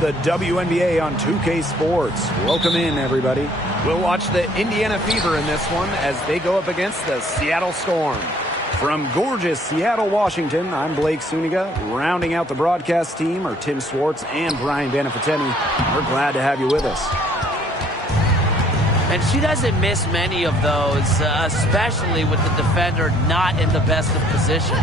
the WNBA on 2K Sports. Welcome in, everybody. We'll watch the Indiana Fever in this one as they go up against the Seattle Storm. From gorgeous Seattle, Washington, I'm Blake Suniga. Rounding out the broadcast team are Tim Swartz and Brian Banafiteni. We're glad to have you with us. And she doesn't miss many of those, especially with the defender not in the best of positions.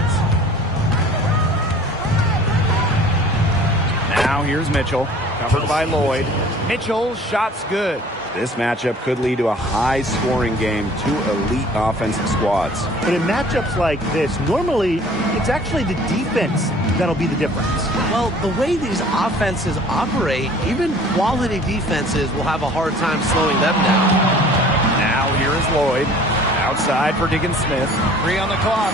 Now here's Mitchell, covered by Lloyd. Mitchell's shot's good. This matchup could lead to a high-scoring game, two elite offensive squads. But in matchups like this, normally it's actually the defense that'll be the difference. Well, the way these offenses operate, even quality defenses will have a hard time slowing them down. Now here is Lloyd, outside for Diggins Smith. 3 on the clock.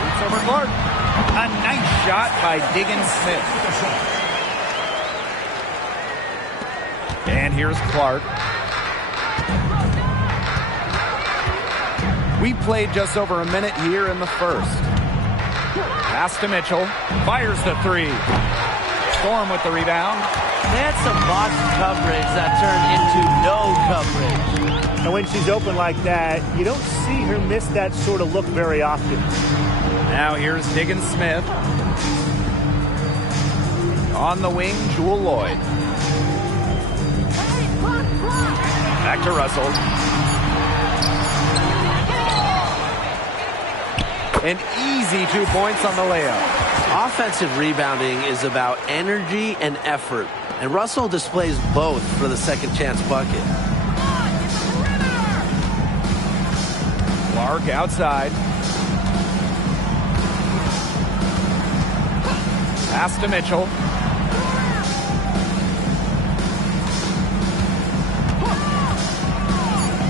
Shoots over Clark. A nice shot by Diggins Smith. And here's Clark. We played just over a minute here in the first. Pass to Mitchell. Fires the 3. Storm with the rebound. They had some box coverage that turned into no coverage. And when she's open like that, you don't see her miss that sort of look very often. Now here's Diggins Smith. On the wing, Jewell Lloyd. Back to Russell. An easy 2 points on the layup. Offensive rebounding is about energy and effort, and Russell displays both for the second chance bucket. Clark outside. Pass to Mitchell.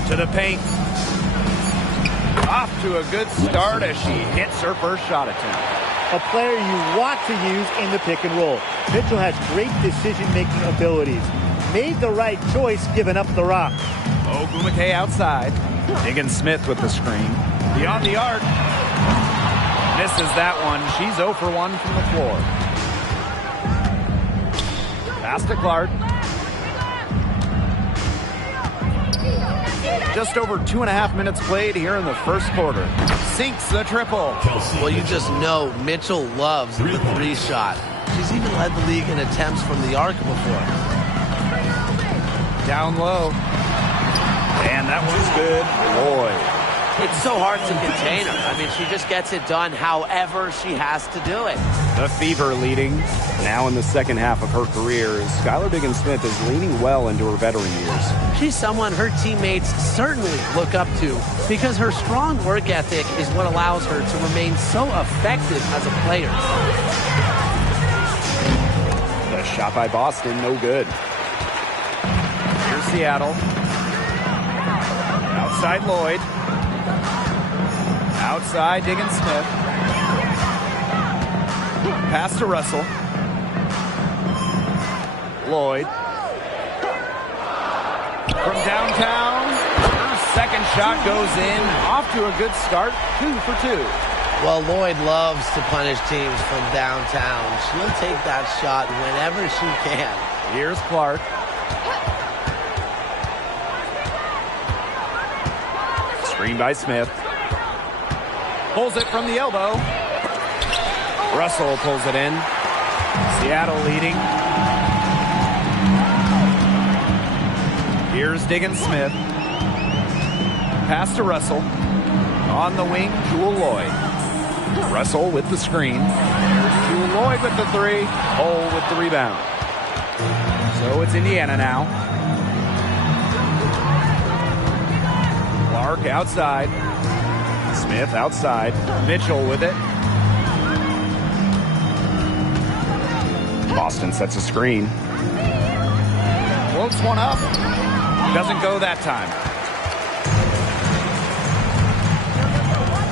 To the paint. Off to a good start as she hits her first shot attempt. A player you want to use in the pick and roll. Mitchell has great decision-making abilities. Made the right choice giving up the rock. Ogwumike outside. Diggins Smith with the screen. Beyond the arc. Misses that one. She's 0 for 1 from the floor. Pass to Clark. Just over 2.5 minutes played here in the first quarter. Sinks the triple. Well, you just know Mitchell loves the 3 shot. She's even led the league in attempts from the arc before. Down low. And that one's good. Lloyd. It's so hard to contain her. I mean, she just gets it done however she has to do it. The Fever leading. Now in the second half of her career, Skylar Diggins Smith is leaning well into her veteran years. She's someone her teammates certainly look up to because her strong work ethic is what allows her to remain so effective as a player. The shot by Boston, no good. Here's Seattle. Outside Lloyd. Outside Diggins Smith. Pass to Russell. Lloyd. From downtown, her second shot goes in. Off to a good start, 2 for 2. Well, Lloyd loves to punish teams from downtown. She'll take that shot whenever she can. Here's Clark. Screen by Smith. Pulls it from the elbow. Russell pulls it in. Seattle leading. Here's Diggins Smith. Pass to Russell. On the wing, Jewell Lloyd. Russell with the screen. Jewell Lloyd with the 3. Hole with the rebound. So it's Indiana now. Clark outside. Smith outside. Mitchell with it. Boston sets a screen. Floats one up. Doesn't go that time.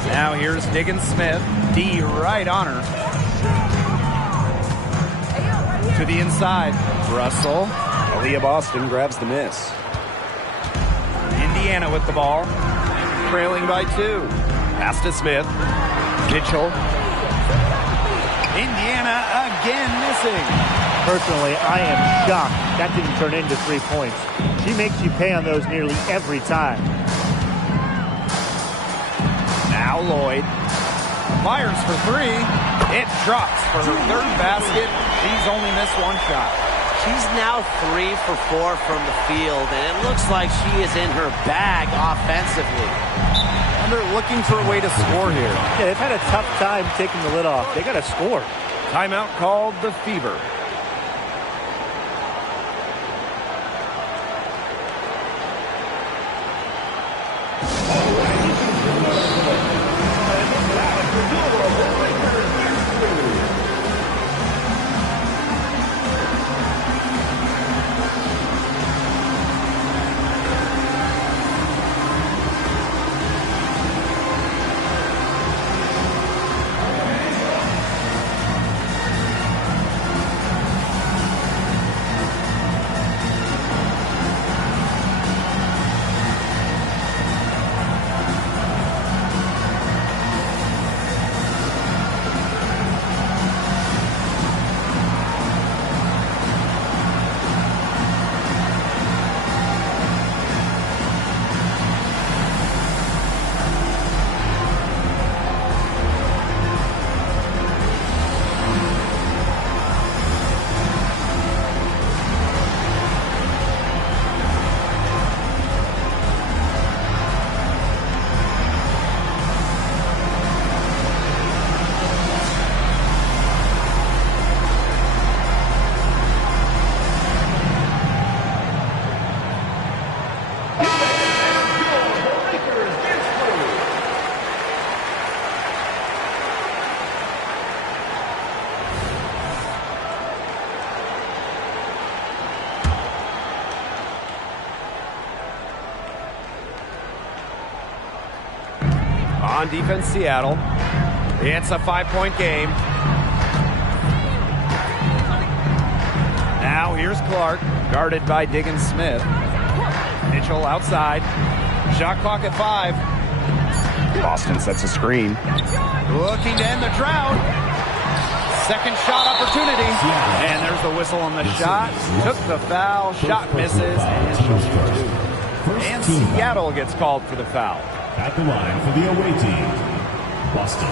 Now here's Diggins Smith. D right on her. To the inside. Russell. Aaliyah Boston grabs the miss. Indiana with the ball. Trailing by 2. Pass to Smith. Mitchell. Indiana again missing. Personally, I am shocked that didn't turn into 3 points. She makes you pay on those nearly every time. Now Lloyd fires for 3. It drops for her 3rd basket. She's only missed 1 shot. She's now 3 for 4 from the field, and it looks like she is in her bag offensively. And they're looking for a way to score here. Yeah, they've had a tough time taking the lid off. They got to score. Timeout called the Fever. On defense, Seattle. It's a 5-point game. Now here's Clark, guarded by Diggins Smith. Mitchell outside. Shot clock at 5. Boston sets a screen. Looking to end the drought. Second shot opportunity. And there's the whistle on the shot. Took the foul. Shot misses. And she'll shoot 2. And Seattle gets called for the foul. At the line for the away team, Boston.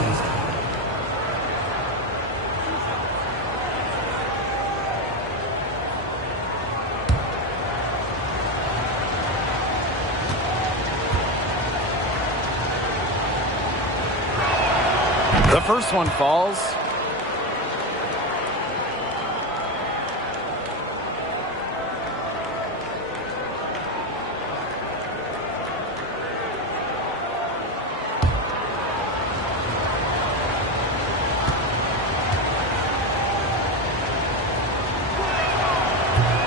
The first one falls.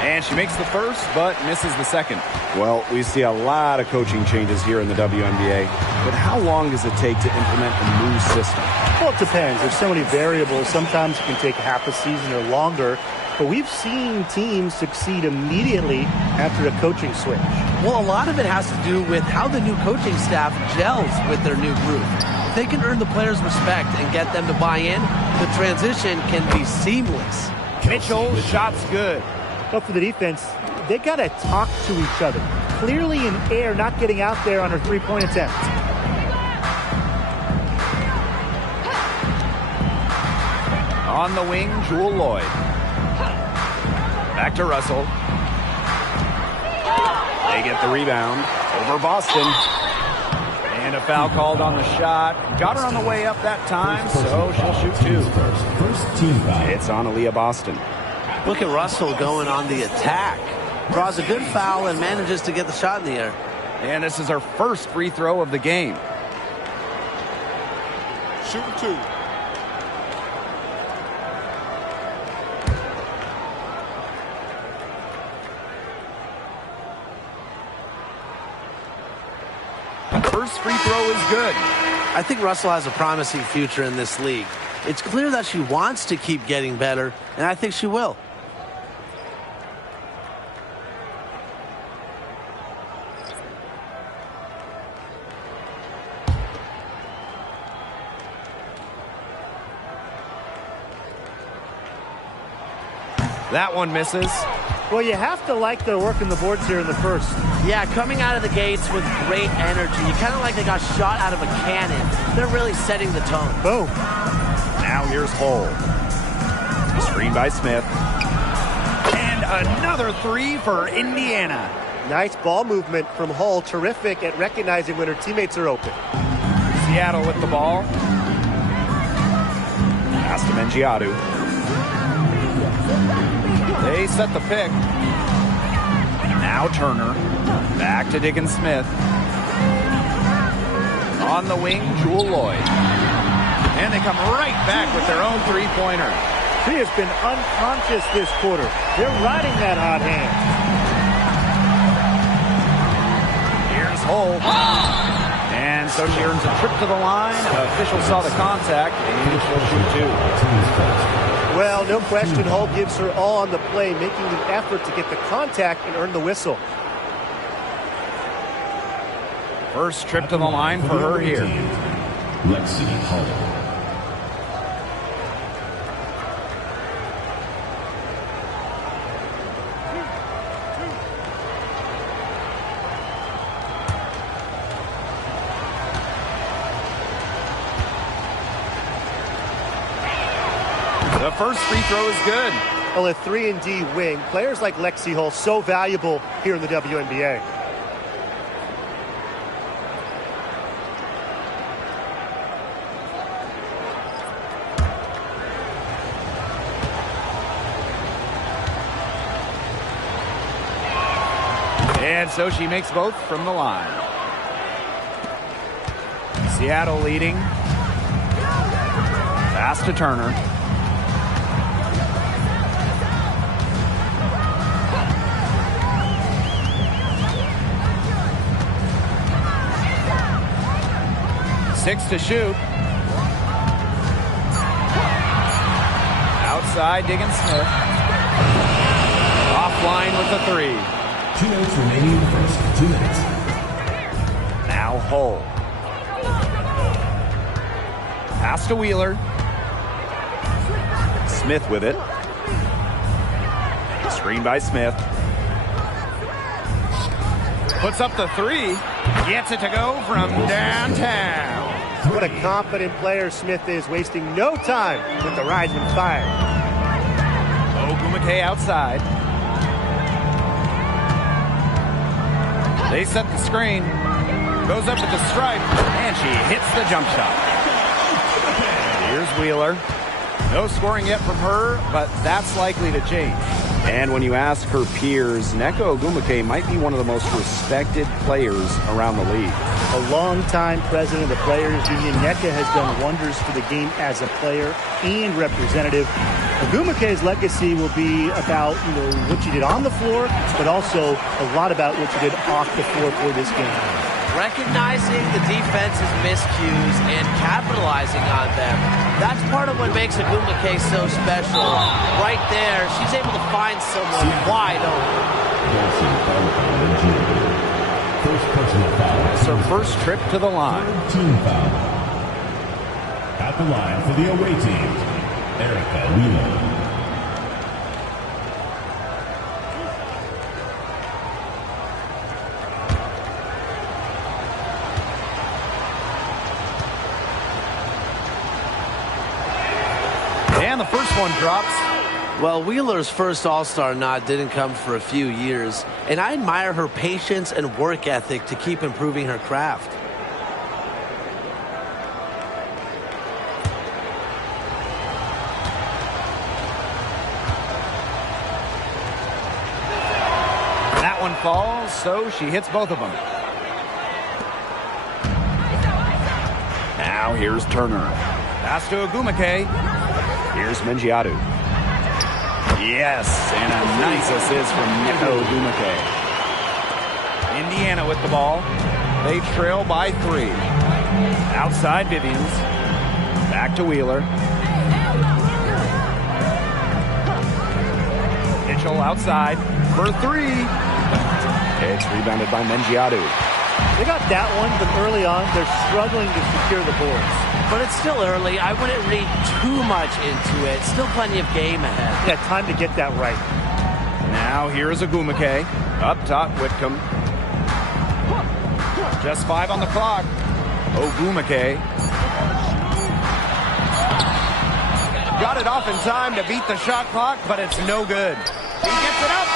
And she makes the first, but misses the second. Well, we see a lot of coaching changes here in the WNBA. But how long does it take to implement a new system? Well, it depends. There's so many variables. Sometimes it can take half a season or longer. But we've seen teams succeed immediately after a coaching switch. Well, a lot of it has to do with how the new coaching staff gels with their new group. If they can earn the players' respect and get them to buy in, the transition can be seamless. Mitchell, shot's good. But for the defense, they got to talk to each other. Clearly in air, not getting out there on her three-point attempt. On the wing, Jewell Loyd. Back to Russell. They get the rebound over Boston. And a foul called on the shot. Got her on the way up that time, so she'll shoot 2. First team foul. It's on Aaliyah Boston. Look at Russell going on the attack. Draws a good foul and manages to get the shot in the air. And this is her first free throw of the game. Shooting 2. First free throw is good. I think Russell has a promising future in this league. It's clear that she wants to keep getting better, and I think she will. That one misses. Well, you have to like their work in the boards here in the first. Yeah, coming out of the gates with great energy. You kind of like they got shot out of a cannon. They're really setting the tone. Boom. Now here's Hull. Screen by Smith. And another three for Indiana. Nice ball movement from Hull. Terrific at recognizing when her teammates are open. Seattle with the ball. Pass to Mengiadu. They set the pick. Now Turner. Back to Diggins Smith. On the wing, Jewel Lloyd. And they come right back with their own three-pointer. She has been unconscious this quarter. They're riding that hot hand. Here's Hull. And so she earns a trip to the line. Officials saw the contact, and she'll shoot two. Well, no question, Hull gives her all on the play, making the effort to get the contact and earn the whistle. First trip to the line for her here. Lexi Hull. The first free throw is good. Well, a 3-and-D wing. Players like Lexi Hull, so valuable here in the WNBA. And so she makes both from the line. Seattle leading. Pass to Turner. Six to shoot. Outside, Diggins Smith. Offline with the three. 2 minutes remaining in the first. 2 minutes. Now Hull. Pass to Wheeler. Smith with it. Screen by Smith. Puts up the three. Gets it to go from downtown. What a confident player Smith is, wasting no time with the Rising Fire. Ogumake outside. They set the screen. Goes up at the stripe, and she hits the jump shot. Here's Wheeler. No scoring yet from her, but that's likely to change. And when you ask her peers, Nneka Ogumake might be one of the most respected players around the league. A longtime president of the Players Union, Nneka has done wonders for the game as a player and representative. Ogumake's legacy will be about, what she did on the floor, but also a lot about what she did off the floor for this game. Recognizing the defense's miscues and capitalizing on them. That's part of what makes Ogumake so special. Right there, she's able to find someone wide open. First personal foul. It's her first trip to the line. Team foul. At the line for the away team, Erica Wheeler. And the first one drops. Well, Wheeler's first All-Star nod didn't come for a few years, and I admire her patience and work ethic to keep improving her craft. That one falls, so she hits both of them. Now here's Turner. Pass to Ogumake. Here's Mengiadu. Yes, and a nice assist from Nneka Ogumake. Indiana with the ball. They trail by 3. Outside Vivians. Back to Wheeler. Mitchell outside for 3. It's rebounded by Mengiadu. They got that one, but early on, they're struggling to secure the boards. but it's still early. I wouldn't read too much into it. Still plenty of game ahead. Yeah, time to get that right. Now here's Ogwumike. Up top, Whitcomb. Just 5 on the clock. Ogwumike. Got it off in time to beat the shot clock, but it's no good. He gets it up.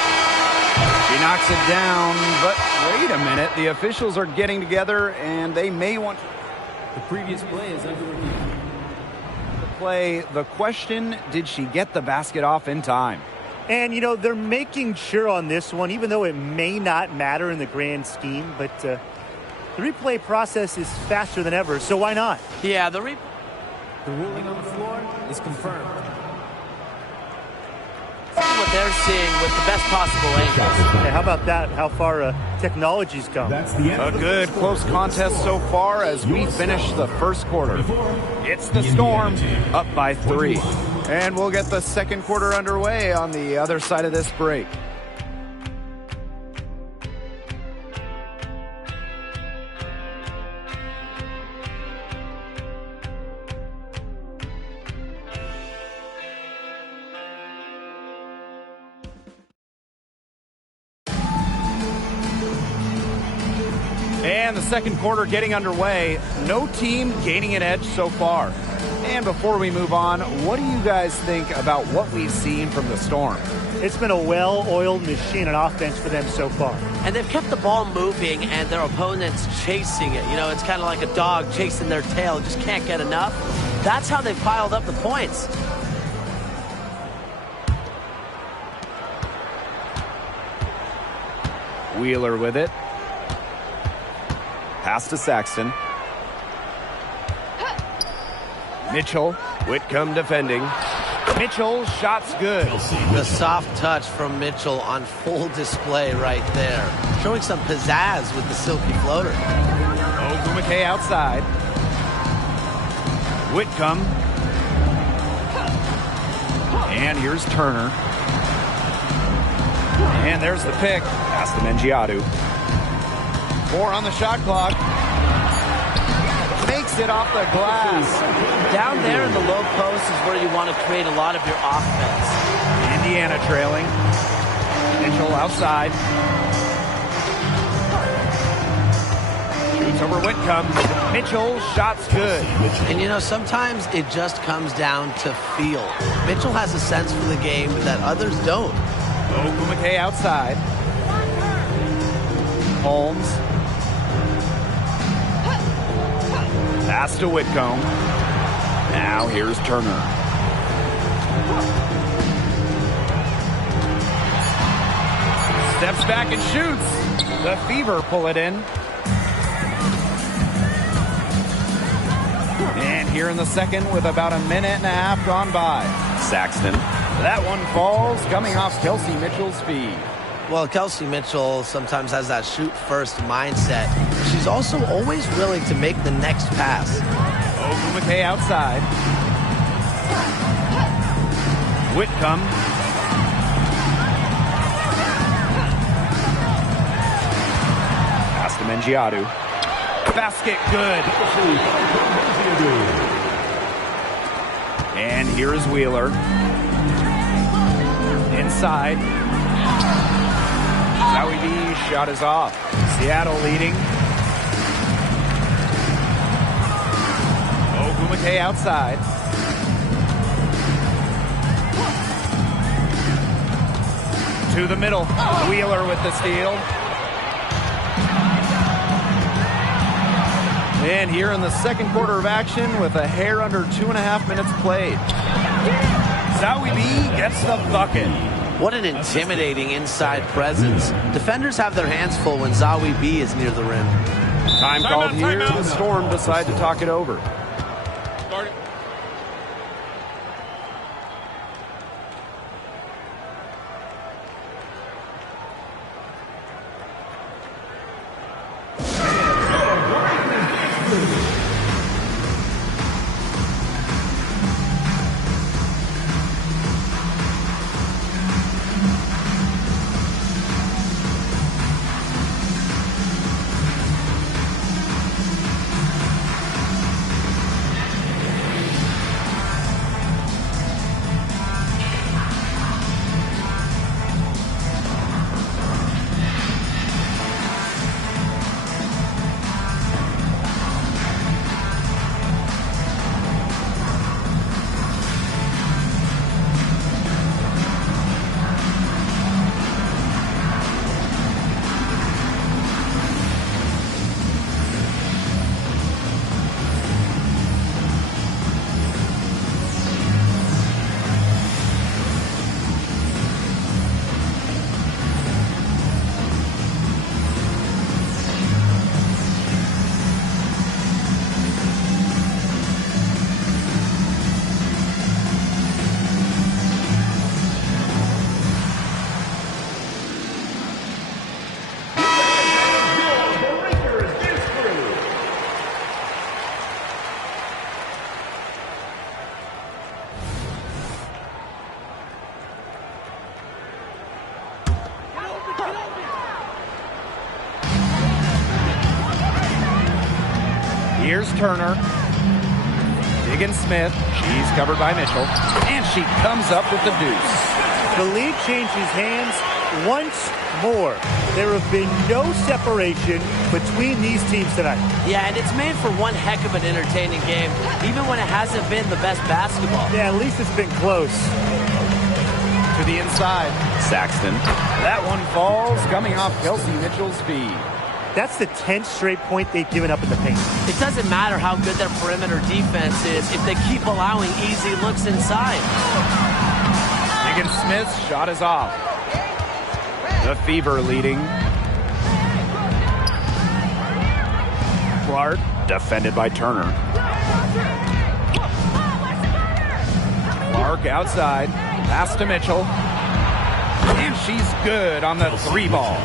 She knocks it down, but wait a minute. The officials are getting together, and they may want to... The previous play is under review. The question, did she get the basket off in time? And, you know, they're making sure on this one, even though it may not matter in the grand scheme, but the replay process is faster than ever, so why not? Yeah, The ruling on the floor is confirmed. see what they're seeing with the best possible angles. Yeah, how about that? How far technology's come. That's the end. A good close contest so far as we finish the first quarter. It's the Storm up by 3. And we'll get the second quarter underway on the other side of this break. And the second quarter getting underway. No team gaining an edge so far. And before we move on, what do you guys think about what we've seen from the Storm? It's been a well-oiled machine on offense for them so far. And they've kept the ball moving and their opponents chasing it. You know, it's kind of like a dog chasing their tail, just can't get enough. That's how they've piled up the points. Wheeler with it. Pass to Saxton. Mitchell. Whitcomb defending. Mitchell, shot's good. The soft touch from Mitchell on full display right there. Showing some pizzazz with the silky floater. Ogwumike outside. Whitcomb. And here's Turner. And there's the pick. Pass to Mengiadu. 4 on the shot clock. Makes it off the glass. Down there in the low post is where you want to create a lot of your offense. Indiana trailing. Mitchell outside. Shoots over Whitcomb. Mitchell, shot's good. And you know, sometimes it just comes down to feel. Mitchell has a sense for the game that others don't. Ogwumike outside. Holmes. Pass to Whitcomb. Now here's Turner. Steps back and shoots. The Fever pull it in. And here in the second with about a minute and a half gone by. Saxton. That one falls, coming off Kelsey Mitchell's feed. Well, Kelsey Mitchell sometimes has that shoot-first mindset. She's also always willing to make the next pass. Ogwumike outside. Whitcomb. Pass to Mengiadu. Basket good. And here is Wheeler. Inside. Zowie B's shot is off. Seattle leading. Ogwumike outside. To the middle. Wheeler with the steal. And here in the second quarter of action with a hair under 2.5 minutes played. Zowie B gets the bucket. What an intimidating inside presence. Defenders have their hands full when Zowie B is near the rim. Time called here. The Storm decide to talk it over. Here's Turner. Diggins Smith. She's covered by Mitchell. And she comes up with the deuce. The lead changes hands once more. There have been no separation between these teams tonight. Yeah, and it's made for one heck of an entertaining game, even when it hasn't been the best basketball. Yeah, at least it's been close. To the inside. Saxton. That one falls, coming off Kelsey Mitchell's feed. That's the 10th straight point they've given up in the paint. It doesn't matter how good their perimeter defense is if they keep allowing easy looks inside. Diggins Smith's shot is off. The Fever leading. Clark, defended by Turner. Clark outside. Pass to Mitchell. And she's good on the three ball.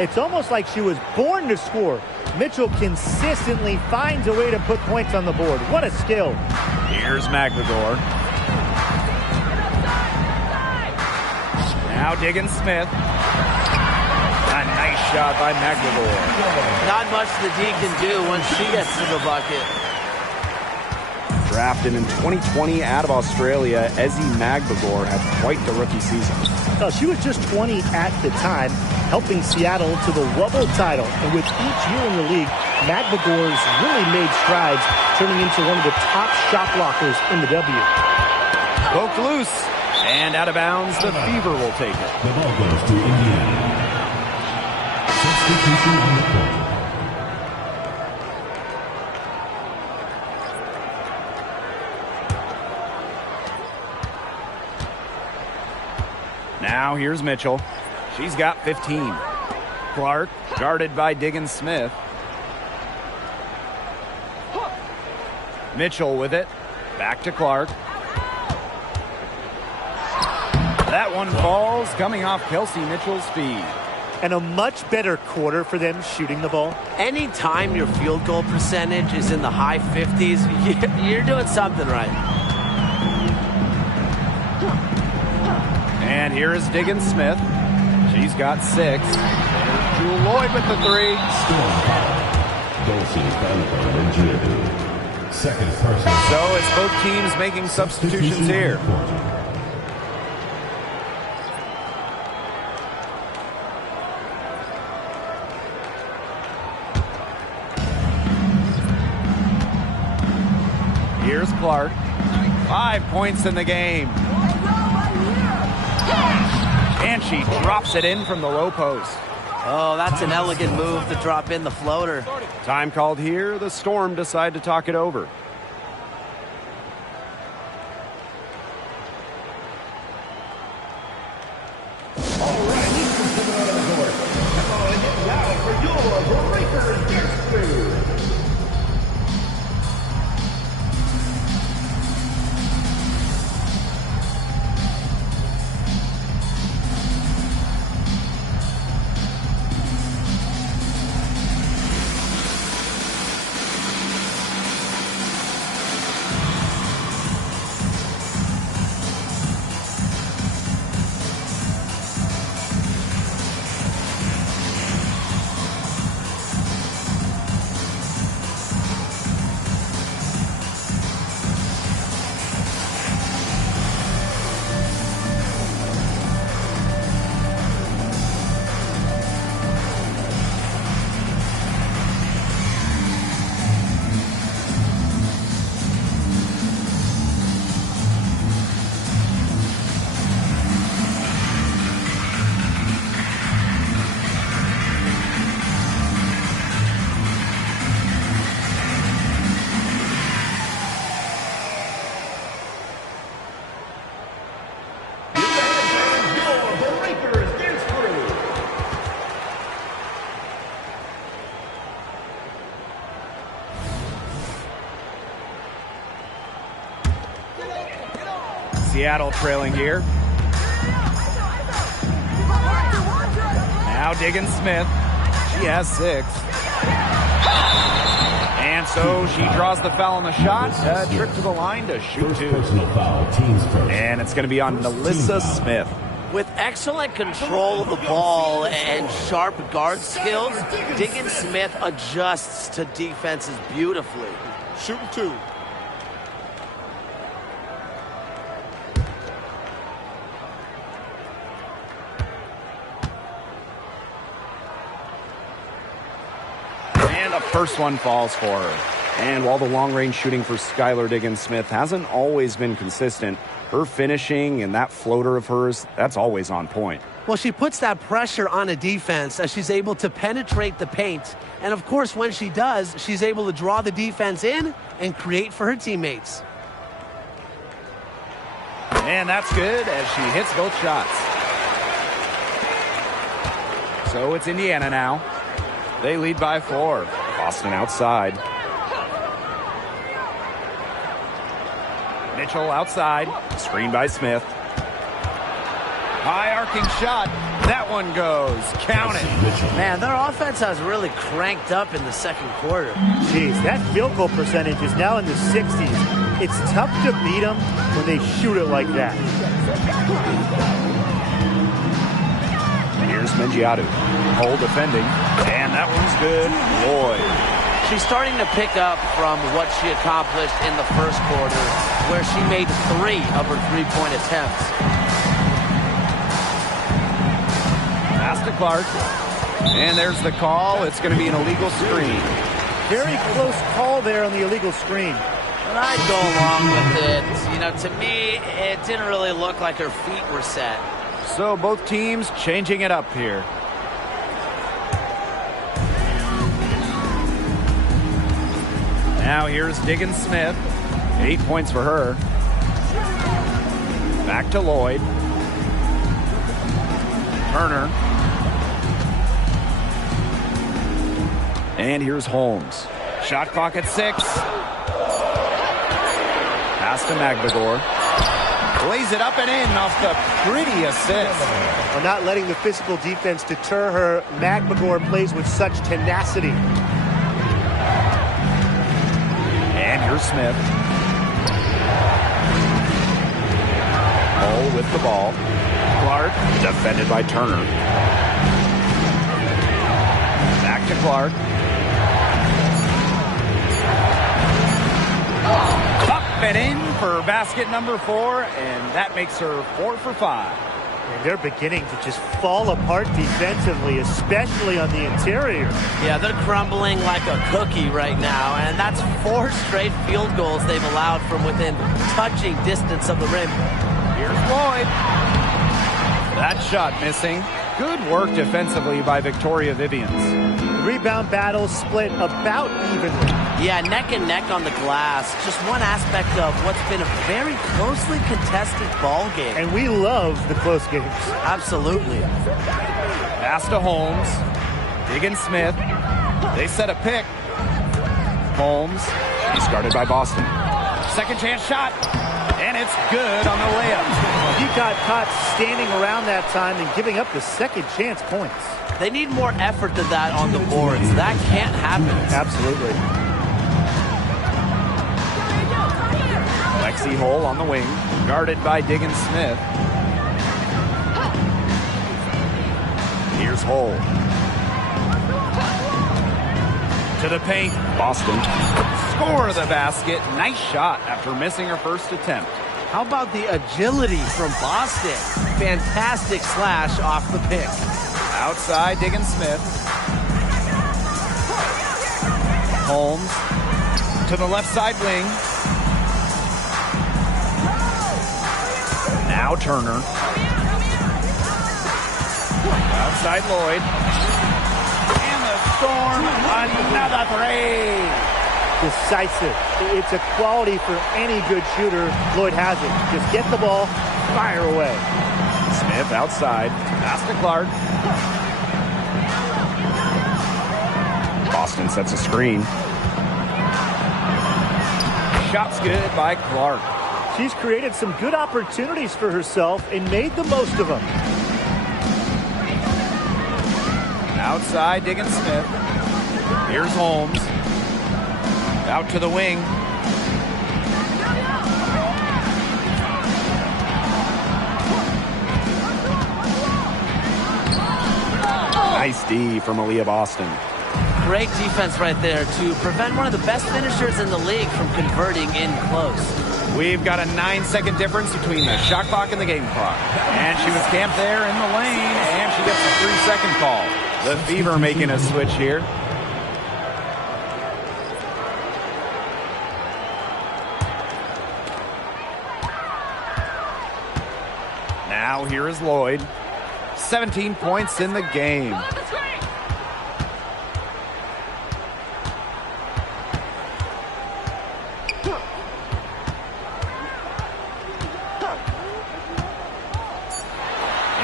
It's almost like she was born to score. Mitchell consistently finds a way to put points on the board. What a skill. Here's Maglador. Now Diggins Smith. A nice shot by Maglador. Not much the D can do once she gets to the bucket. Drafted in 2020 out of Australia, Ezi Maglador had quite the rookie season. She was just 20 at the time, helping Seattle to the Wubble title. And with each year in the league, Maglador's really made strides, turning into one of the top shot blockers in the W. Poked loose and out of bounds. The Fever will take it. The ball goes to Indiana. Substitution on the court. Now here's Mitchell. She's got 15. Clark, guarded by Diggins Smith. Mitchell with it. Back to Clark. That one falls, coming off Kelsey Mitchell's feed. And a much better quarter for them shooting the ball. Anytime your field goal percentage is in the high 50s, you're doing something right. And here is Diggins Smith. She's got 6. There's Jewel Lloyd with the 3. Second person. So it's both teams making substitutions here. Here's Clark. 5 points in the game. And she drops it in from the low post. Oh, that's an elegant move to drop in the floater. Time called here. The Storm decide to talk it over. Seattle trailing here. Now Diggins Smith. She has 6. And so she draws the foul on the shot. Trip to the line to shoot 2. Personal foul, teams first. And it's going to be on Melissa Smith. With excellent control of the ball and sharp guard skills, Diggins Smith adjusts to defenses beautifully. Shooting 2. And the first one falls for her. And while the long-range shooting for Skylar Diggins Smith hasn't always been consistent, her finishing and that floater of hers, that's always on point. Well, she puts that pressure on a defense as she's able to penetrate the paint. And of course, when she does, she's able to draw the defense in and create for her teammates. And that's good as she hits both shots. So it's Indiana now. They lead by 4. Boston outside. Mitchell outside. Screen by Smith. High arcing shot. That one goes. Count it. Man, their offense has really cranked up in the second quarter. Jeez, that field goal percentage is now in the 60s. It's tough to beat them when they shoot it like that. Here's Mengiadu. Hole defending. And that one's good. Lloyd. She's starting to pick up from what she accomplished in the first quarter, where she made 3 of her three-point attempts. Pass to Clark. And there's the call. It's going to be an illegal screen. Very close call there on the illegal screen. And I'd go along with it. You know, to me, it didn't really look like her feet were set. So both teams changing it up here. Now here's Diggins Smith. 8 points for her. Back to Lloyd. Turner. And here's Holmes. Shot clock at 6. Pass to Magbagor. Lays it up and in off the pretty assist. Well, not letting the physical defense deter her. Magbagor plays with such tenacity. And here's Smith. Hole with the ball. Clark defended by Turner. Back to Clark. Up and in for basket number 4, and that makes her 4 for 5. And they're beginning to just fall apart defensively, especially on the interior. Yeah, they're crumbling like a cookie right now, and that's 4 straight field goals they've allowed from within touching distance of the rim. Here's Lloyd. That shot missing. Good work defensively by Victoria Vivians. The rebound battle split about evenly. Yeah, neck and neck on the glass. Just one aspect of what's been a very closely contested ball game. And we love the close games. Absolutely. Pass to Holmes. Diggins Smith. They set a pick. Holmes. He's guarded by Boston. Second chance shot. And it's good on the layup. He got caught standing around that time and giving up the second chance points. They need more effort than that on the boards. That can't happen. Absolutely. Lexi Hole on the wing, guarded by Diggins Smith. Here's Hole. To the paint. Boston. Score the basket. Nice shot after missing her first attempt. How about the agility from Boston? Fantastic slash off the pick. Outside, Diggins Smith. Holmes to the left side wing. Now Turner. Outside Lloyd. And the Storm, another 3. Decisive. It's a quality for any good shooter. Lloyd has it. Just get the ball, fire away. Smith outside. Pass to Clark. Boston sets a screen. Shot's good by Clark. She's created some good opportunities for herself and made the most of them. Outside, Diggins Smith. Here's Holmes. Out to the wing. Nice D from Aaliyah Boston. Great defense right there to prevent one of the best finishers in the league from converting in close. We've got a 9-second difference between the shot clock and the game clock. And she was camped there in the lane, and she gets a 3-second call. The Fever making a switch here. Now here is Lloyd. 17 points in the game.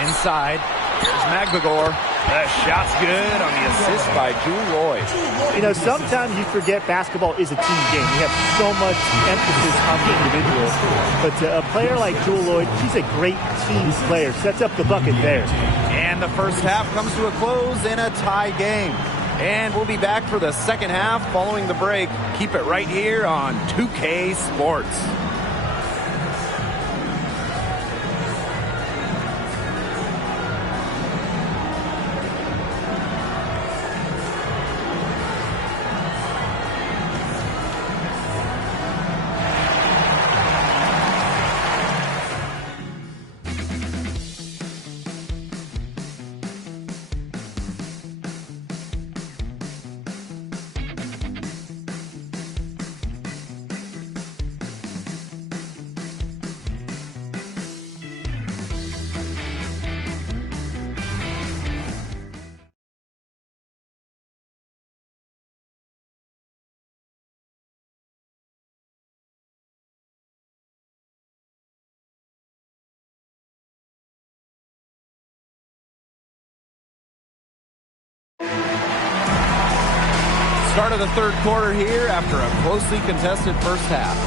Inside, here's Magbegor. The shot's good on the assist by Jewell Loyd. You know, sometimes you forget basketball is a team game. You have so much emphasis on the individual. But a player like Jewell Loyd, she's a great team player. Sets up the bucket there. And the first half comes to a close in a tie game. And we'll be back for the second half following the break. Keep it right here on 2K Sports. Start of the third quarter here after a closely contested first half.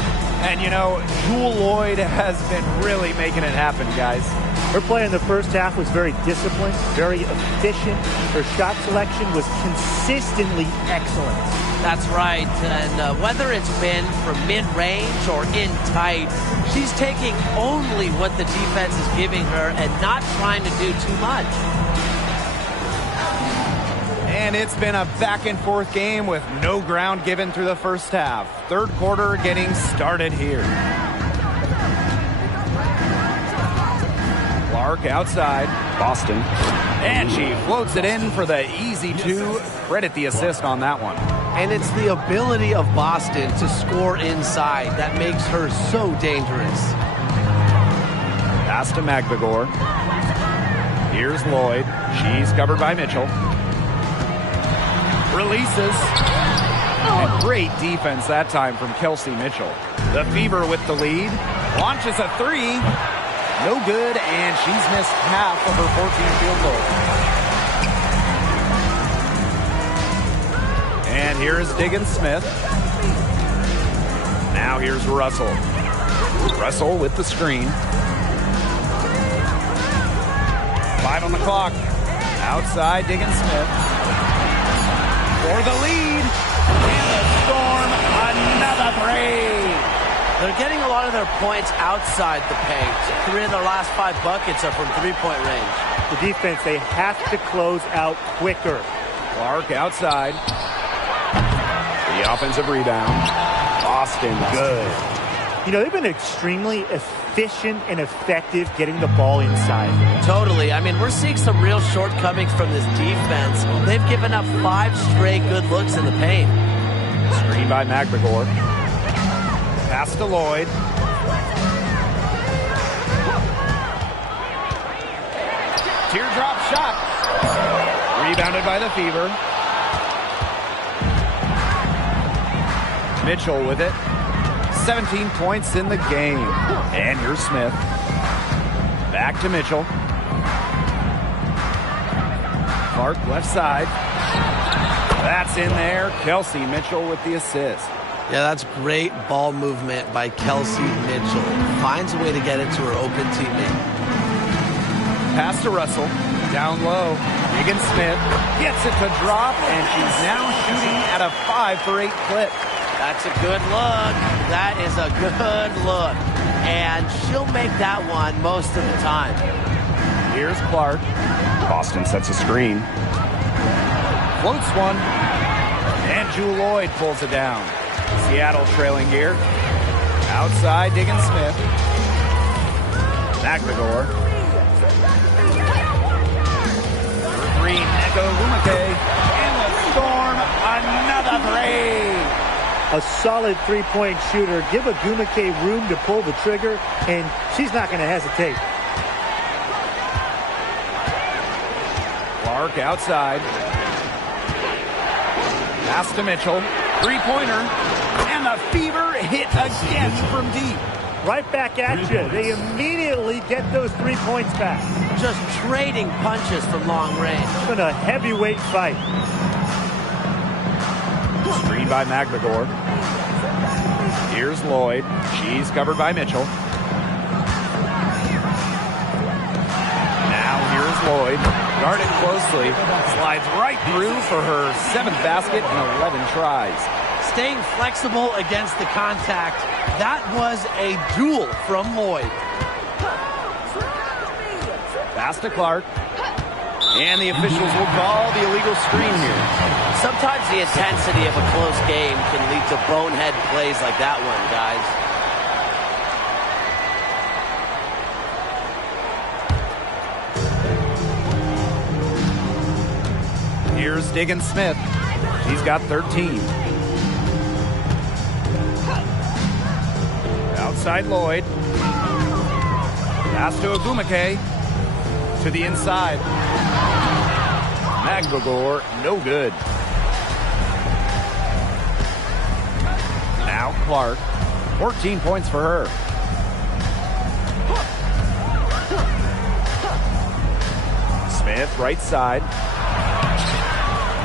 And, you know, Jewell Loyd has been really making it happen, guys. Her play in the first half was very disciplined, very efficient. Her shot selection was consistently excellent. That's right, and whether it's been from mid-range or in tight, she's taking only what the defense is giving her and not trying to do too much. And it's been a back-and-forth game with no ground given through the first half. Third quarter getting started here. Clark outside. Boston. And she floats it in for the easy two. Credit the assist on that one. And it's the ability of Boston to score inside that makes her so dangerous. Pass to Magbegor. Here's Loyd. She's covered by Mitchell. Releases. And great defense that time from Kelsey Mitchell. The Fever with the lead. Launches a three. No good, and she's missed half of her 14 field goals. And here is Diggins Smith. Now here's Russell. Russell with the screen. 5 on the clock. Outside, Diggins Smith. For the lead. And the Storm, another three. They're getting a lot of their points outside the paint. 3 of their last 5 buckets are from three-point range. The defense, they have to close out quicker. Clark outside. The offensive rebound. Boston, good. You know, they've been extremely efficient and effective getting the ball inside. Totally. I mean, we're seeing some real shortcomings from this defense. They've given up 5 straight good looks in the paint. Screen by Magbegor. Pass to Loyd. Teardrop shot. Rebounded by the Fever. Mitchell with it. 17 points in the game. And here's Smith. Back to Mitchell. Clark left side. That's in there. Kelsey Mitchell with the assist. Yeah, that's great ball movement by Kelsey Mitchell. Finds a way to get it to her open teammate. Pass to Russell. Down low. Diggins Smith gets it to drop, and she's now shooting at a 5 for 8 clip. That's a good look. That is a good look. And she'll make that one most of the time. Here's Clark. Boston sets a screen. floats one. And Jewel Lloyd pulls it down. Seattle trailing here. Outside, Diggin Smith. McGregor. For three, Neko Ogwumike. And the Storm, another three. A solid three-point shooter. Give Ogwumike room to pull the trigger, and she's not going to hesitate. Clark outside. Pass to Mitchell. Three-pointer. And the Fever hit again from deep. Right back at you. They immediately get those 3 points back. Just trading punches from long range. It's been a heavyweight fight. Screen by McGregor. Here's Lloyd. She's covered by Mitchell. Now here's Lloyd. Guarded closely. Slides right through for her 7th basket in 11 tries. Staying flexible against the contact. That was a duel from Lloyd. Pass to Clark. And the officials will call the illegal screen here. Sometimes the intensity of a close game can lead to bonehead plays like that one, guys. Here's Diggin Smith. He's got 13. Outside Lloyd. Pass to Ogwumike. To the inside. McGregor, no good. Now Clark. 14 points for her. Smith, right side.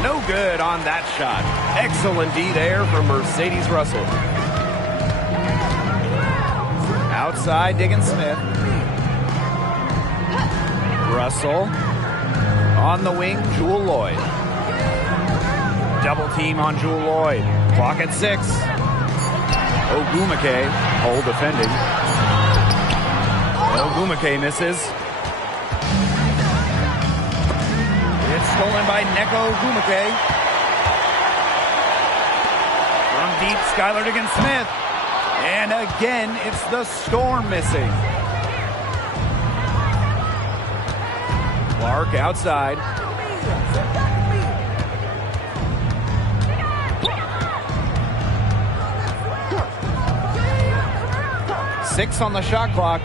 No good on that shot. Excellent D there from Mercedes Russell. Outside, Diggin Smith. Russell. On the wing, Jewel Lloyd. Double team on Jewel Lloyd. Clock at 6. Ogwumike, hole defending. Ogwumike misses. It's stolen by Neko Ogwumike. From deep, Skylar Diggin Smith. And again, it's the Storm missing. Clark outside. Six on the shot clock.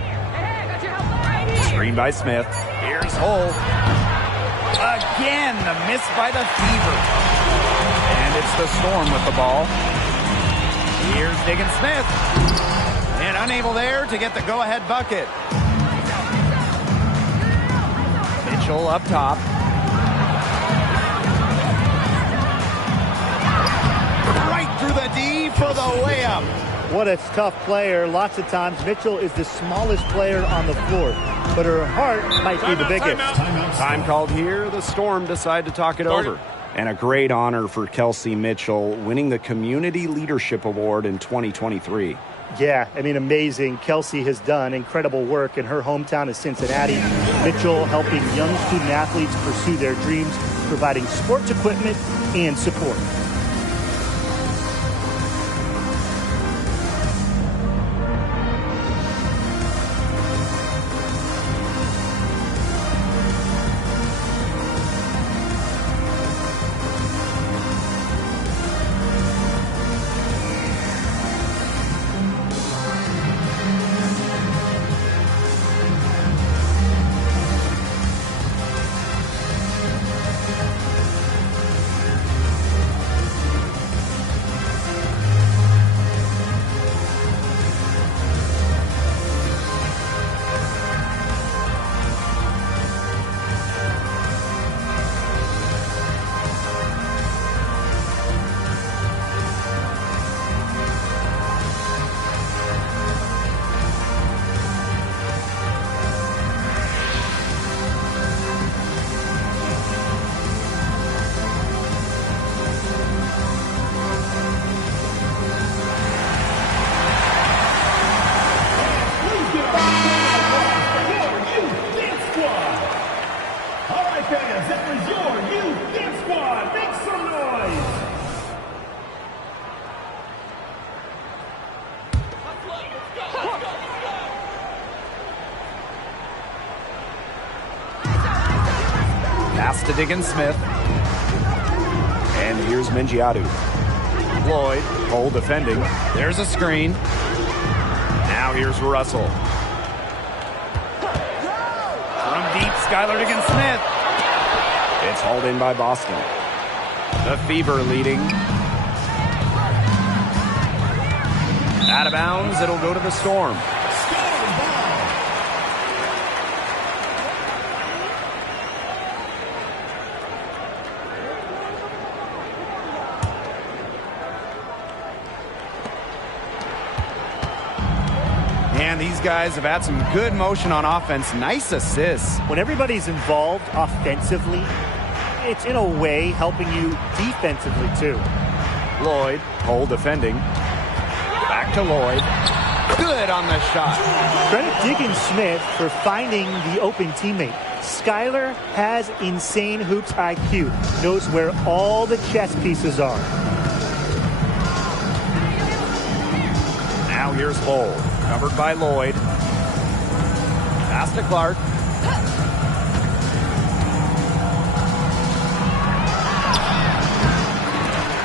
Screen by Smith. Here's Hull. Again, the miss by the Fever. And it's the Storm with the ball. Here's Diggin Smith. And unable there to get the go-ahead bucket. Mitchell up top. Right through the D for the layup. What a tough player. Lots of times, Mitchell is the smallest player on the floor, but her heart might be the biggest. Time called here. The Storm decide to talk it over. And a great honor for Kelsey Mitchell, winning the Community Leadership Award in 2023. Yeah, I mean, amazing. Kelsey has done incredible work in her hometown of Cincinnati. Mitchell helping young student athletes pursue their dreams, providing sports equipment and support. Pass to Diggins-Smith. And here's Mengiadu. Lloyd, Cole defending. There's a screen. Now here's Russell. From deep, Skylar Diggins-Smith. It's hauled in by Boston. The Fever leading. Out of bounds, it'll go to the Storm. And these guys have had some good motion on offense. Nice assists. When everybody's involved offensively, it's in a way helping you defensively too. Lloyd, Cole defending. Back to Lloyd. Good on the shot. Credit Diggins-Smith for finding the open teammate. Skylar has insane hoops IQ. Knows where all the chess pieces are. Now here's Cole. Covered by Lloyd. Pass to Clark.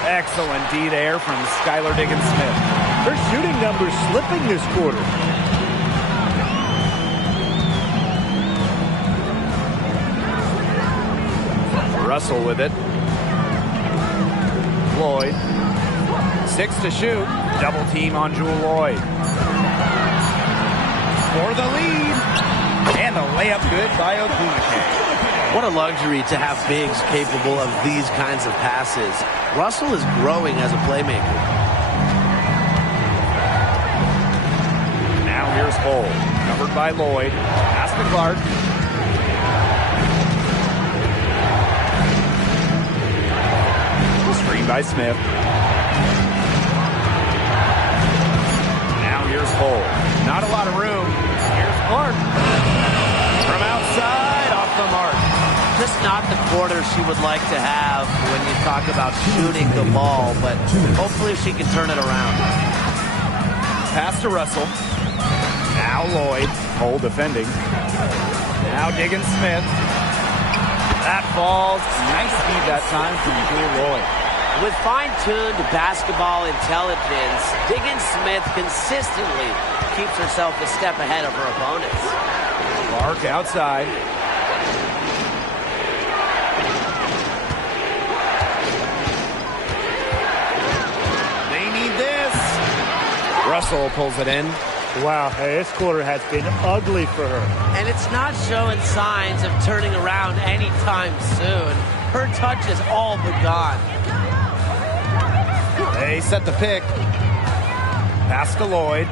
Excellent D there from Skylar Diggins-Smith. Her shooting numbers slipping this quarter. Russell with it. Lloyd. 6 to shoot. Double team on Jewell Loyd. For the lead. And the layup good by Ogwumike. What a luxury to have bigs capable of these kinds of passes. Russell is growing as a playmaker. Now here's Cole. Covered by Lloyd. Pass to Clark. Screen by Smith. Now here's Cole. Not a lot of room. Here's Clark. From outside, off the mark. Just not the quarter she would like to have when you talk about shooting the ball, but hopefully she can turn it around. Pass to Russell. Now Lloyd. Cole defending. Now Diggins-Smith. That falls. Nice speed that time from Jewell Loyd. With fine-tuned basketball intelligence, Diggins-Smith consistently keeps herself a step ahead of her opponents. Clark outside. They need this. Russell pulls it in. Wow, hey, this quarter has been ugly for her. And it's not showing signs of turning around anytime soon. Her touch is all but gone. They set the pick. Pass to Lloyd.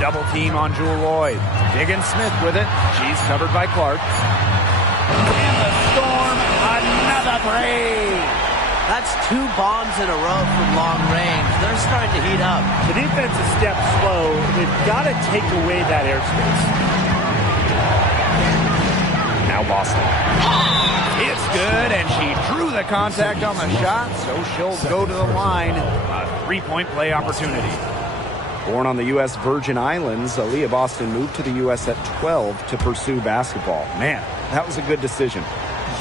Double team on Jewell Loyd. Diggins-Smith with it. She's covered by Clark. And the Storm, another three. That's 2 bombs in a row from long range. They're starting to heat up. The defense is step slow. They've got to take away that airspace. Now Boston. It's good, and she drew the contact on the shot, so she'll go to the line. A 3-point play opportunity. Born on the U.S. Virgin Islands, Aaliyah Boston moved to the U.S. at 12 to pursue basketball. Man, that was a good decision.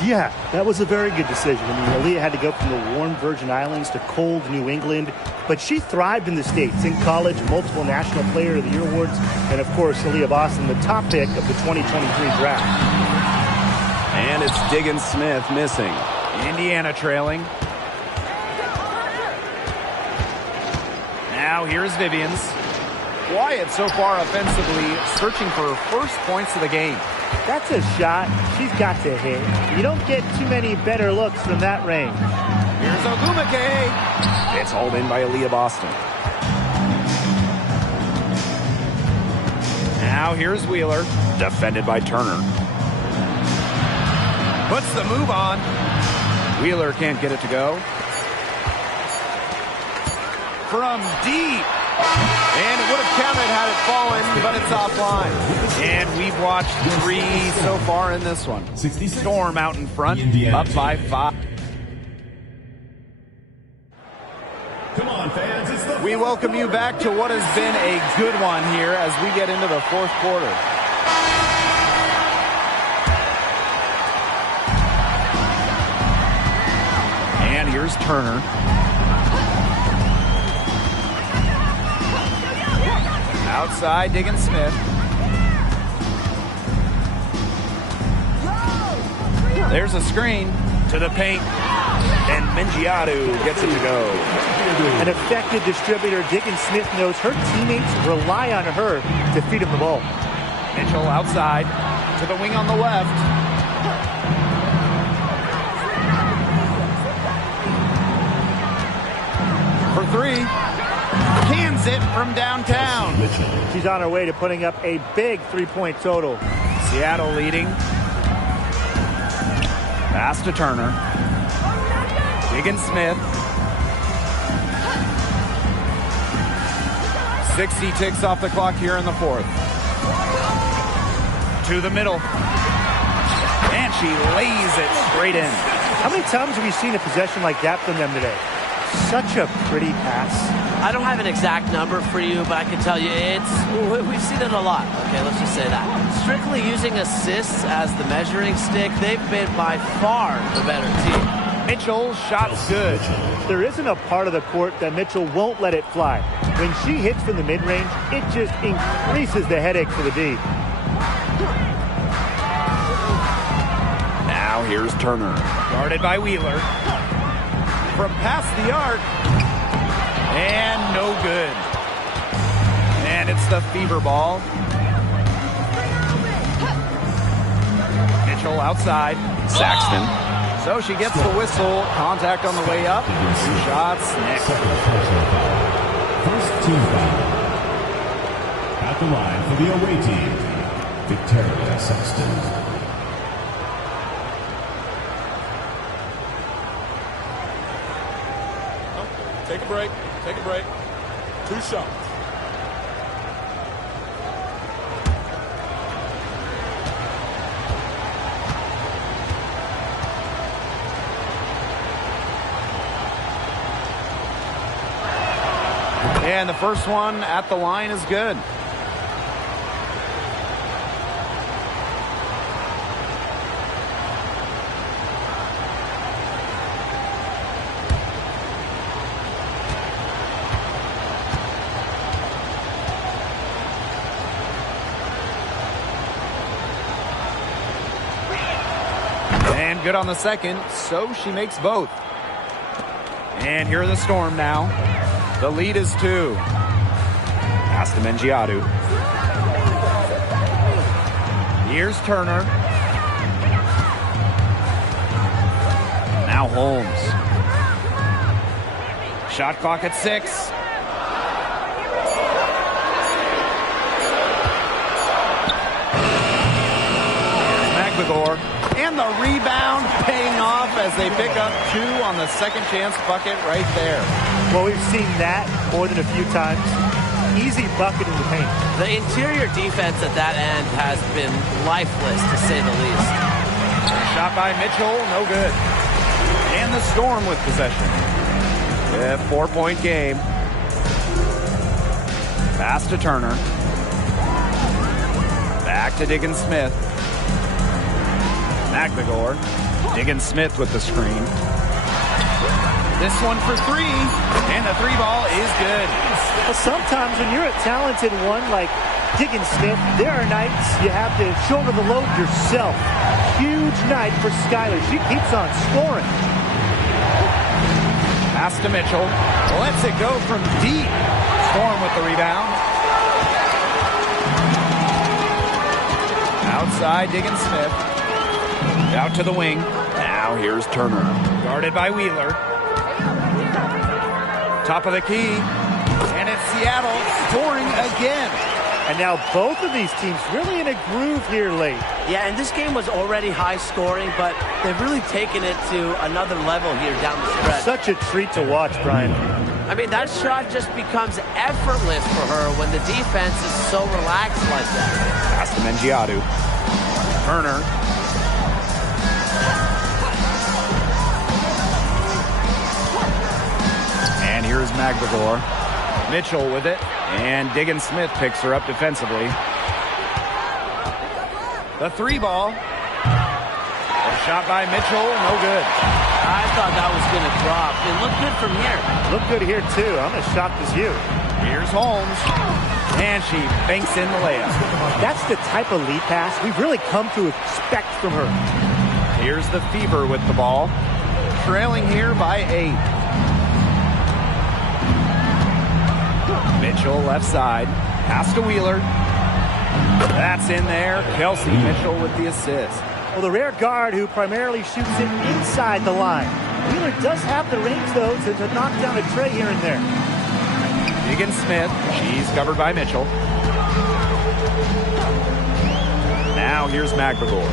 Yeah, that was a very good decision. I mean, Aaliyah had to go from the warm Virgin Islands to cold New England, but she thrived in the States. In college, multiple National Player of the Year awards, and of course, Aaliyah Boston, the top pick of the 2023 draft. And it's Diggins-Smith missing. Indiana trailing. Now here's Vivians. Quiet so far offensively, searching for her first points of the game. That's a shot she's got to hit. You don't get too many better looks from that range. Here's Ogwumike. It's hauled in by Aaliyah Boston. Now here's Wheeler, defended by Turner. Puts the move on. Wheeler can't get it to go. From deep. And it would have counted had it fallen, but it's offline. And we've watched 3 so far in this one. Storm out in front, up by 5. Come on, fans. It's the We welcome you back to what has been a good one here as we get into the 4th quarter. Here's Turner. Outside, Diggin Smith. There's a screen to the paint, and Mengiadu gets it to go. An effective distributor, Diggin Smith knows her teammates rely on her to feed him the ball. Mitchell outside to the wing on the left. For three. Cans it from downtown. She's on her way to putting up a big three-point total. Seattle leading. Pass to Turner. Diggin Smith. 60 ticks off the clock here in the fourth. To the middle. And she lays it straight in. How many times have we seen a possession like that from them today? Such a pretty pass. I don't have an exact number for you, but I can tell you we've seen it a lot. Okay, let's just say that. Strictly using assists as the measuring stick, they've been by far the better team. Mitchell, shot's good. There isn't a part of the court that Mitchell won't let it fly. When she hits from the mid-range, it just increases the headache for the D. Now here's Turner. Guarded by Wheeler. From past the arc. And no good. And it's the fever ball. Mitchell outside. Saxton. So she gets the whistle. Contact on the way up. 2 shots next. First team foul. At the line for the away team, Victoria Saxton. Take a break. Take a break. 2 shots. And the first one at the line is good. And good on the second, so she makes both. And here are the Storm now. The lead is 2. Pass to Mengiadu. Here's Turner. Now Holmes. Shot clock at 6. Magligor. And the rebound paying off as they pick up 2 on the second chance bucket right there. Well, we've seen that more than a few times. Easy bucket in the paint. The interior defense at that end has been lifeless, to say the least. Shot by Mitchell, no good. And the Storm with possession. A 4-point game. Pass to Turner. Back to Diggin Smith. Magligor. Diggin Smith with the screen. This one for 3, and the 3 ball is good. Well, sometimes when you're a talented one like Diggin Smith, there are nights you have to shoulder the load yourself. Huge night for Skylar. She keeps on scoring. Pass to Mitchell. Lets it go from deep. Storm with the rebound. Outside, Diggin Smith. Out to the wing. Now here's Turner. Guarded by Wheeler. Top of the key. And it's Seattle scoring again. And now both of these teams really in a groove here late. Yeah, and this game was already high scoring, but they've really taken it to another level here down the stretch. Such a treat to watch, Brian. I mean, that shot just becomes effortless for her when the defense is so relaxed like that. Pass to Mengiadu. Turner. And here's Magligor. Mitchell with it. And Diggin Smith picks her up defensively. The 3 ball. A shot by Mitchell, no good. I thought that was going to drop. It looked good from here. Looked good here, too. I'm as shocked as you. Here's Holmes. And she banks in the layup. That's the type of lead pass we've really come to expect from her. Here's the Fever with the ball. Trailing here by 8. Mitchell left side. Pass to Wheeler. That's in there. Kelsey Mitchell with the assist. Well, the rare guard who primarily shoots it inside the line. Wheeler does have the range, though, to knock down a tray here and there. Diggins Smith. She's covered by Mitchell. Now here's Magbagor.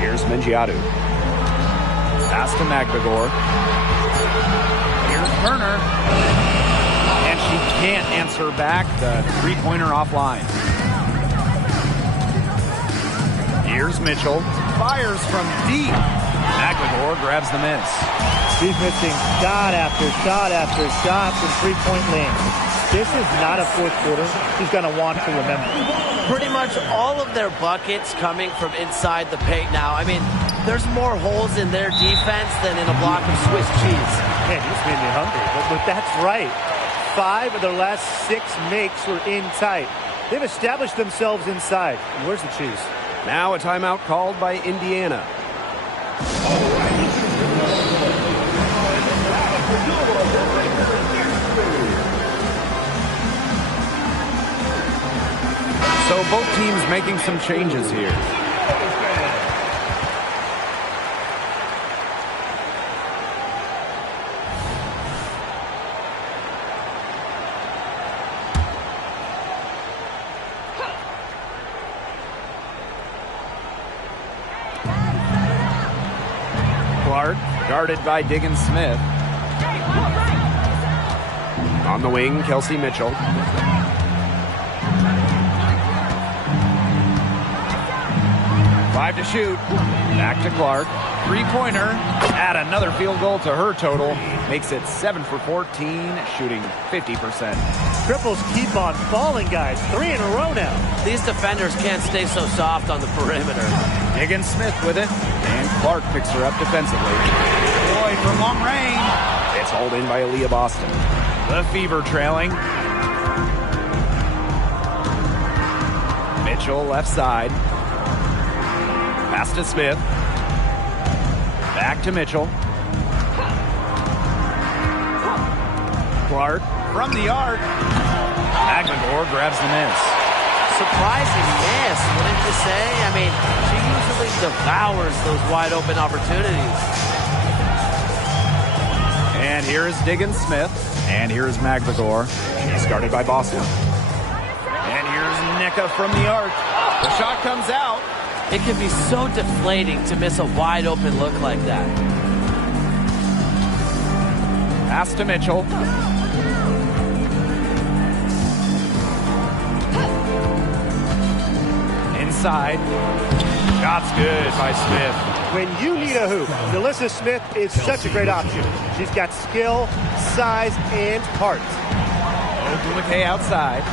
Here's Mengiadu. Pass to Magbagor. Here's Turner. And she can't answer back. The three-pointer offline. Here's Mitchell. Fires from deep. Magbagor grabs the miss. She's missing shot after shot after shot from three-point lane. This is not a fourth quarter she's going to want to remember. Pretty much all of their buckets coming from inside the paint now. I mean, there's more holes in their defense than in a block of Swiss cheese. Man, you just made me hungry. But that's right. 5 of their last 6 makes were in tight. They've established themselves inside. And where's the cheese? Now a timeout called by Indiana. So both teams making some changes here. Clark, guarded by Diggins Smith. On the wing, Kelsey Mitchell. Five to shoot. Back to Clark. Three-pointer. Add another field goal to her total. Makes it 7 for 14, shooting 50%. Triples keep on falling, guys. 3 in a row now. These defenders can't stay so soft on the perimeter. Diggins Smith with it. And Clark picks her up defensively. Boy, from long range. It's hauled in by Aaliyah Boston. The Fever trailing. Mitchell left side. Pass to Smith. Back to Mitchell. Clark from the arc. Magbagor grabs the miss. Surprising miss, wouldn't you say? I mean, she usually devours those wide open opportunities. And here is Diggins Smith. And here is Magbagor. She's guarded by Boston. And here's Nneka from the arc. The shot comes out. It can be so deflating to miss a wide open look like that. Pass to Mitchell. Inside. Shot's good by Smith. When you need a hoop, Delissa Smith is such a great option. She's got skill, size, and heart. Ogumake outside.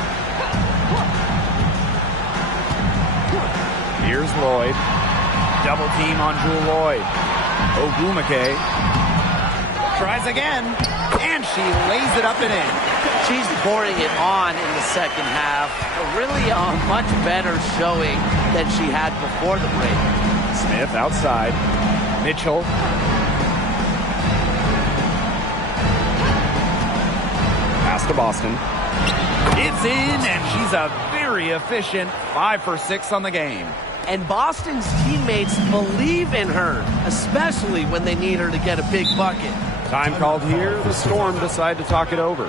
Here's Lloyd. Double team on Jewel Lloyd. Ogumake tries again, and she lays it up and in. She's pouring it on in the second half. Really a much better showing than she had before the break. Smith outside. Mitchell. Pass to Boston. It's in, and she's a very efficient 5 for 6 on the game. And Boston's teammates believe in her, especially when they need her to get a big bucket. Time called here. The Storm decide to talk it over.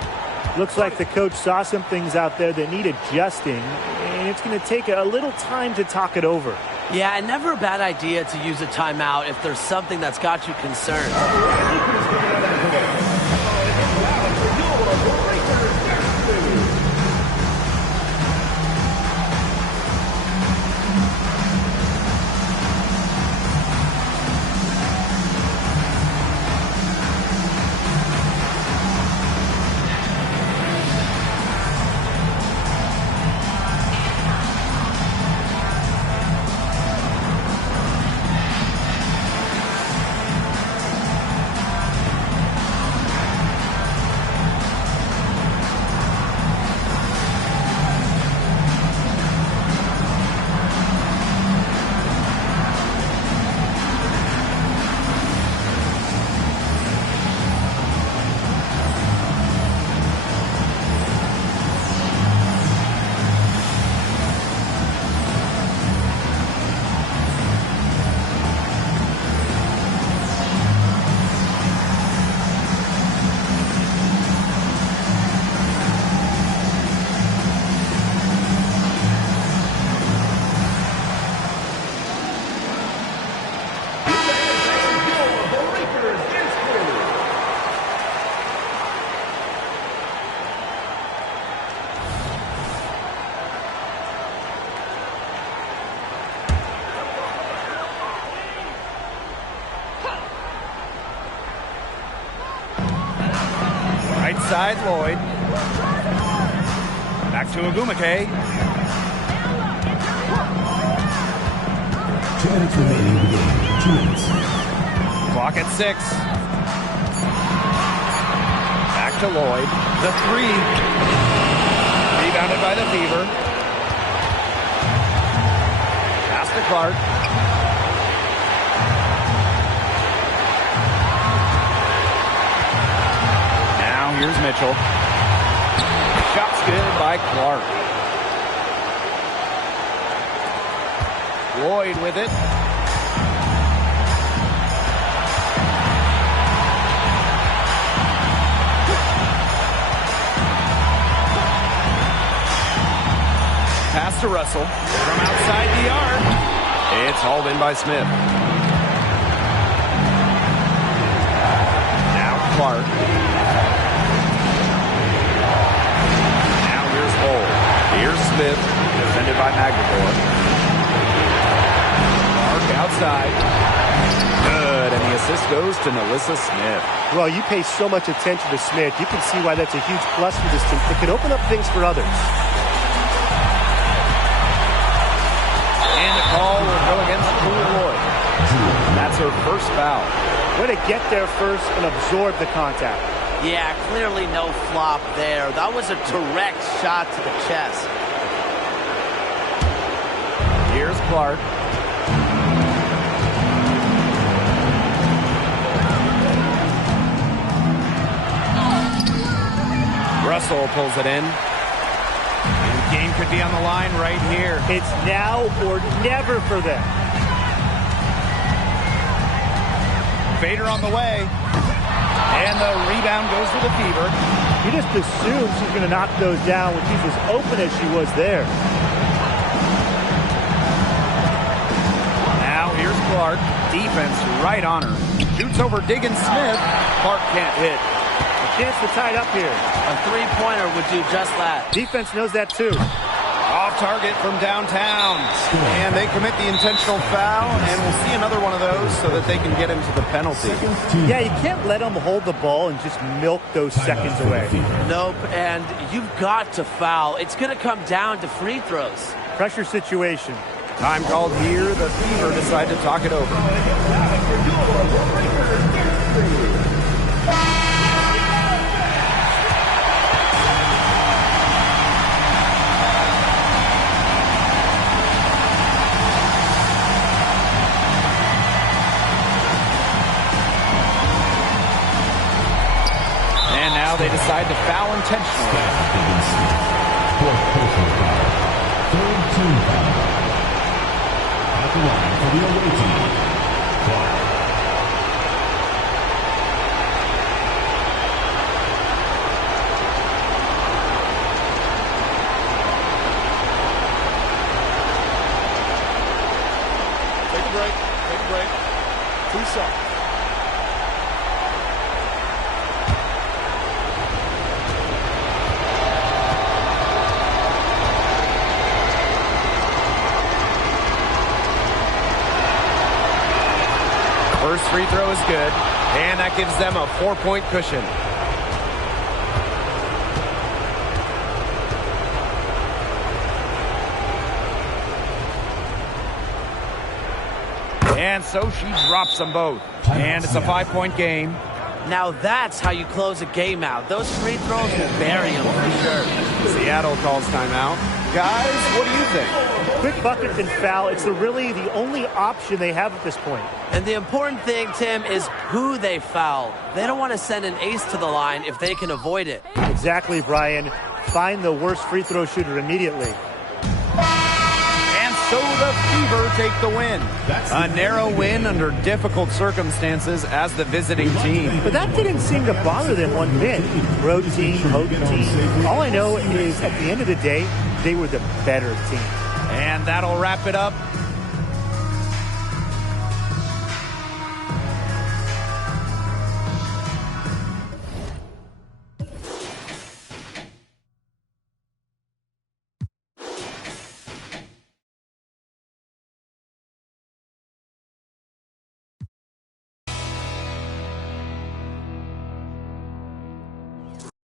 Looks like the coach saw some things out there that need adjusting, and it's going to take a little time to talk it over. Yeah, and never a bad idea to use a timeout if there's something that's got you concerned. side, Lloyd. Back to Ogwumike. 2 minutes remaining in the game. 2 minutes. Clock at 6. Back to Lloyd. The 3. Rebounded by the Fever. Pass to Clark. Now here's Mitchell. Shot's good by Clark. Lloyd with it. Pass to Russell from outside the arc. It's hauled in by Smith. Now Clark. Now here's Hull. Here's Smith, defended by Magdalor. Clark outside. Good, and the assist goes to Nalissa Smith. Well, you pay so much attention to Smith. You can see why that's a huge plus for this team. It could open up things for others. And the call will go against Jewel Lloyd. That's her first foul. Way to get there first and absorb the contact. Yeah, clearly no flop there. That was a direct shot to the chest. Here's Clark. Russell pulls it in. And the game could be on the line right here. It's now or never for them. Vader on the way. And the rebound goes to the Fever. You just assume she's going to knock those down when she's as open as she was there. Now here's Clark. Defense right on her. Shoots over Diggins Smith. Clark can't hit. A chance to tie it up here. A three-pointer would do just that. Defense knows that too. Off target from downtown. And they commit the intentional foul, and we'll see another one of those so that they can get into the penalty. Yeah, you can't let them hold the ball and just milk those seconds away. Nope, and you've got to foul. It's going to come down to free throws. Pressure situation. Time called here. The Fever decide to talk it over. And now they decide to foul intentionally. Fourth personal foul. Third team foul. At the line for the away team. Clark. Take a break. Take a break. 2 shots. First free throw is good, and that gives them a 4-point cushion. And so she drops them both. And it's a 5-point game. Now that's how you close a game out. Those free throws will bury them for sure. Seattle calls timeout. Guys, what do you think? Quick bucket and foul. It's really the only option they have at this point. And the important thing, Tim, is who they foul. They don't want to send an ace to the line if they can avoid it. Exactly, Brian. Find the worst free throw shooter immediately. And so the Fever take the win. A narrow win under difficult circumstances as the visiting team. But that didn't seem to bother them one bit. Road team, potent team. All I know is at the end of the day, they were the better team. And that'll wrap it up